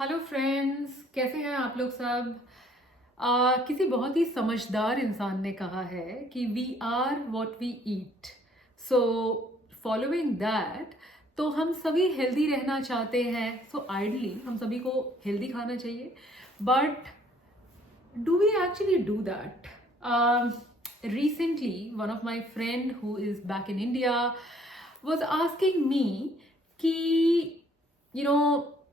Hello friends, कैसे हैं आप लोग सब। किसी बहुत ही समझदार इंसान ने कहा है कि we are what we eat. So following that, तो हम सभी हेल्दी रहना चाहते हैं। सो आइडली हम सभी को हेल्दी खाना चाहिए, but do we actually do that? Recently, one of my friend who is back in India was asking me कि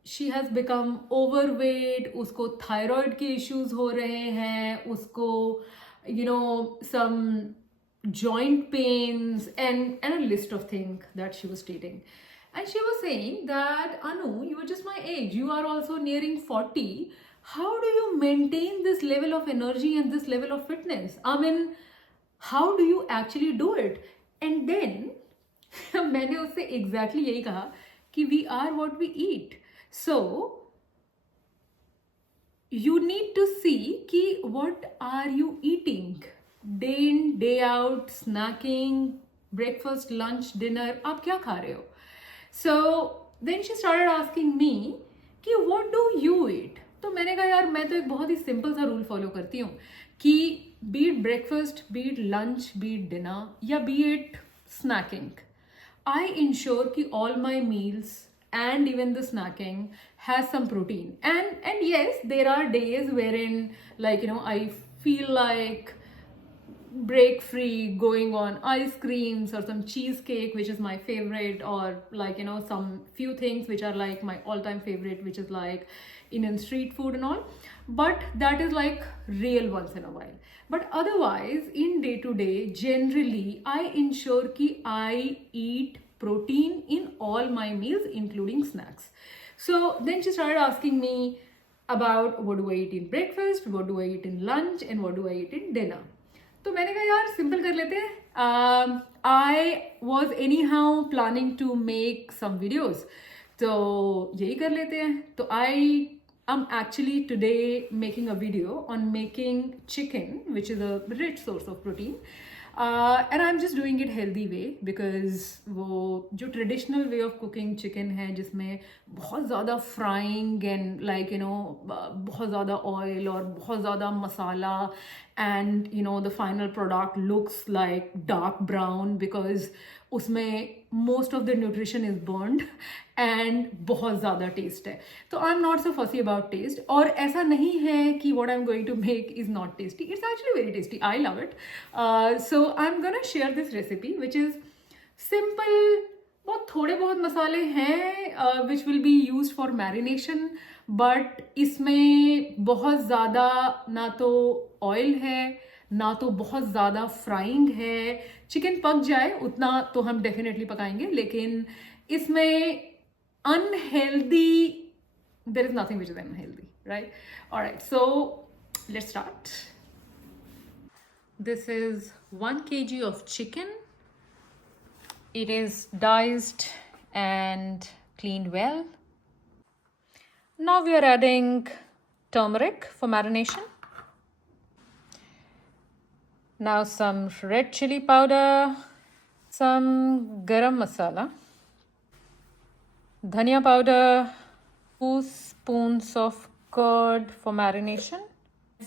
she has become overweight, उसको thyroid के issues हो रहे हैं, उसको some joint pains and a list of things that she was stating. And she was saying that, Anu, you are just my age. You are also nearing 40. How do you maintain this level of energy and this level of fitness? I mean, how do you actually do it? And then मैंने उससे exactly यही कहा कि we are what we eat. So you need to see कि what are you eating? Day in, day out, snacking, breakfast, lunch, dinner, आप क्या खा रहे हो? So then she started asking me कि what do you eat? तो मैंने कहा यार मैं तो एक बहुत ही सिंपल सा रूल फॉलो करती हूँ कि be it breakfast, be it lunch, be it dinner या बीट स्नैकिंग, I ensure कि all my meals and even the snacking has some protein. And yes, there are days wherein I feel like break free going on ice creams or some cheesecake, which is my favorite, or some few things which are like my all-time favorite, which is like Indian street food and all. But that is like real once in a while. But otherwise, in day to day, generally I ensure ki I eat protein in all my meals, including snacks. So then she started asking me about what do I eat in breakfast, what do I eat in lunch, and what do I eat in dinner. तो मैंने कहा यार simple कर लेते हैं. I was anyhow planning to make some videos, तो यही कर लेते हैं. तो आई am actually today making a video on making chicken, which is a rich source of protein. And I'm just doing it healthy way because वो जो traditional way of cooking chicken है जिसमें बहुत ज़्यादा frying and बहुत ज़्यादा oil और बहुत ज़्यादा मसाला, and the final product looks like dark brown because उसमें most of the nutrition is burned and बहुत ज़्यादा taste है. तो I'm not so fussy about taste. और ऐसा नहीं है कि what I'm going to make is not tasty. It's actually very tasty. I love it. So I'm gonna share this recipe which is simple. बहुत थोड़े बहुत मसाले हैं which will be used for marination, but इसमें बहुत ज़्यादा ना तो ऑयल है ना तो बहुत ज़्यादा फ्राइंग है. चिकन पक जाए उतना तो हम डेफिनेटली पकाएंगे, लेकिन इसमें unhealthy, there is nothing which is unhealthy, right? All right, so let's start. This is 1 kg of chicken. It is diced and cleaned well. Now we are adding turmeric for marination. Now some red chili powder, some garam masala, dhania powder, 2 spoons of curd for marination.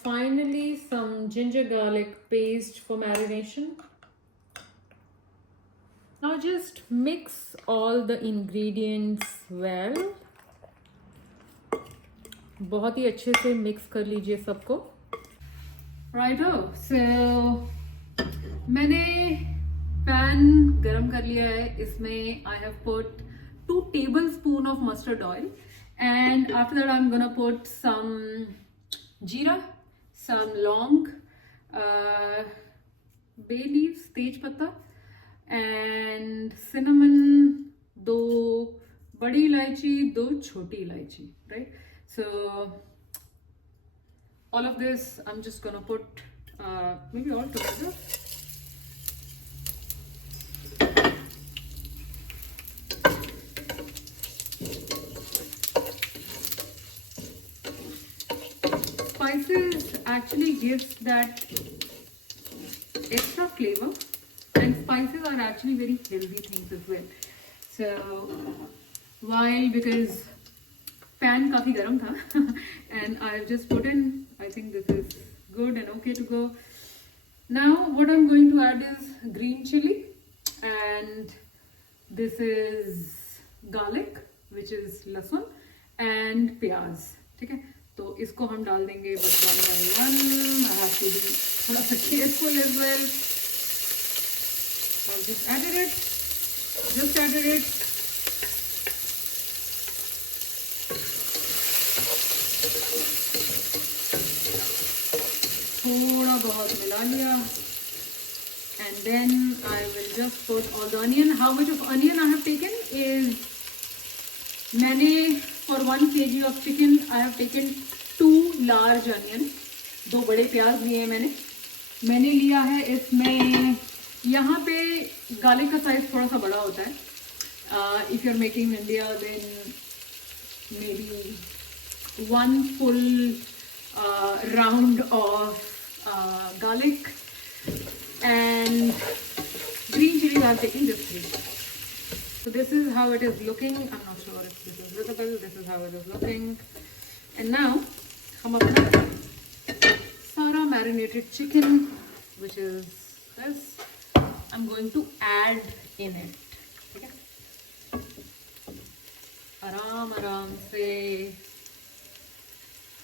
Finally, some ginger garlic paste for marination. Now just mix all the ingredients well. बहुत ही अच्छे से mix कर लीजिए सबको. राइटो, सो मैंने pan गरम कर लिया है. इसमें I have put 2 tablespoons of mustard oil, and after that I'm gonna put some jeera, some long, bay leaves, tej patta, and cinnamon, 2 बड़ी इलायची, 2 छोटी इलायची, right? So all of this I'm just gonna put maybe all together. Spices actually gives that extra flavor, and spices are actually very healthy things as well. So while, because pan काफ़ी गर्म था and I just put in, I think this is good and okay to go. Now what I am going to add is green chilli and this is garlic which is लहसुन and प्याज. ठीक है, तो इसको हम डाल देंगे बस one by one. I have to be थोड़ा सा careful as well. I've just added it. थोड़ा बहुत मिला लिया and then I will just put all the onion. How much of onion I have taken is, मैंने for 1 kg of chicken I have taken 2 large onion. 2 बड़े प्याज लिए मैंने लिया है इसमें. यहाँ पे गार्लिक का साइज थोड़ा सा बड़ा होता है. If you are making in India then maybe 1 full round of garlic and green chili. I am taking this 3. So this is how it is looking. I'm not sure if this is visible. This is how it is looking. And now हम अपना सारा marinated chicken which is this I'm going to add in it. ठीक है, आराम आराम से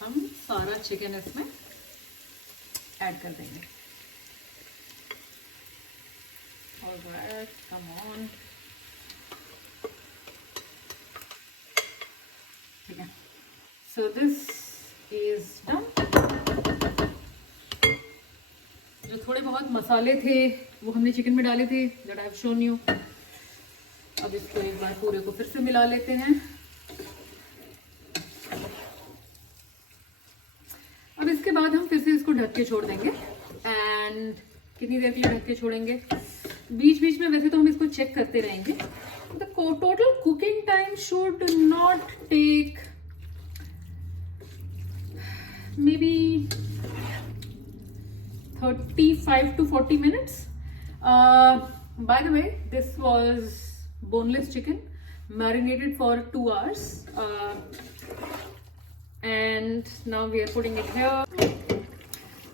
हम सारा चिकन इसमें ऐड कर देंगे. Alright, come on. ठीक है, so this is done. जो थोड़े बहुत मसाले थे वो हमने चिकन में डाले थे, that I have shown you. अब इसको एक बार पूरे को फिर से मिला लेते हैं. अब इसके बाद हम फिर से इसको ढक के छोड़ देंगे. एंड कितनी देर के लिए ढक के छोड़ेंगे? बीच बीच में वैसे तो हम इसको चेक करते रहेंगे. The total cooking time should not take maybe 35 to 40 minutes. By the way, this was boneless chicken marinated for 2 hours. And now we are putting it here.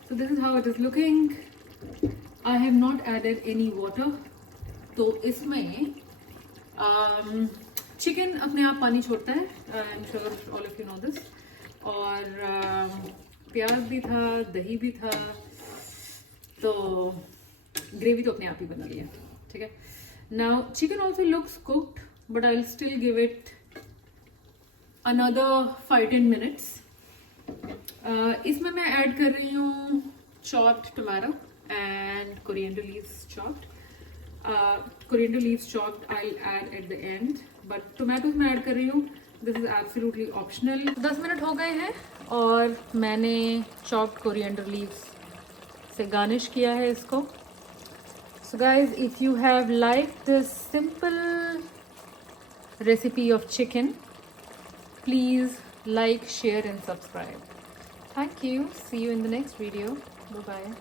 So this is how it is looking. I have not added any water. तो इसमें chicken अपने आप पानी छोड़ता है. I am sure all of you know this. और प्याज भी था, दही भी था, तो ग्रेवी तो अपने आप ही बन गई है. ठीक है, now chicken also looks cooked but I will still give it another 5-10 minutes. इसमें मैं ऐड कर रही हूँ chopped tomato and coriander leaves chopped. Coriander leaves chopped I add at the end, but tomatoes मैं ऐड कर रही हूँ. This is absolutely optional. 10 minute हो गए हैं और मैंने चॉप्ड कोरिएंडर लीव्स से गार्निश किया है इसको. So guys, if you have liked this simple recipe of chicken, please like, share and subscribe. Thank you. See you in the next video. Bye bye.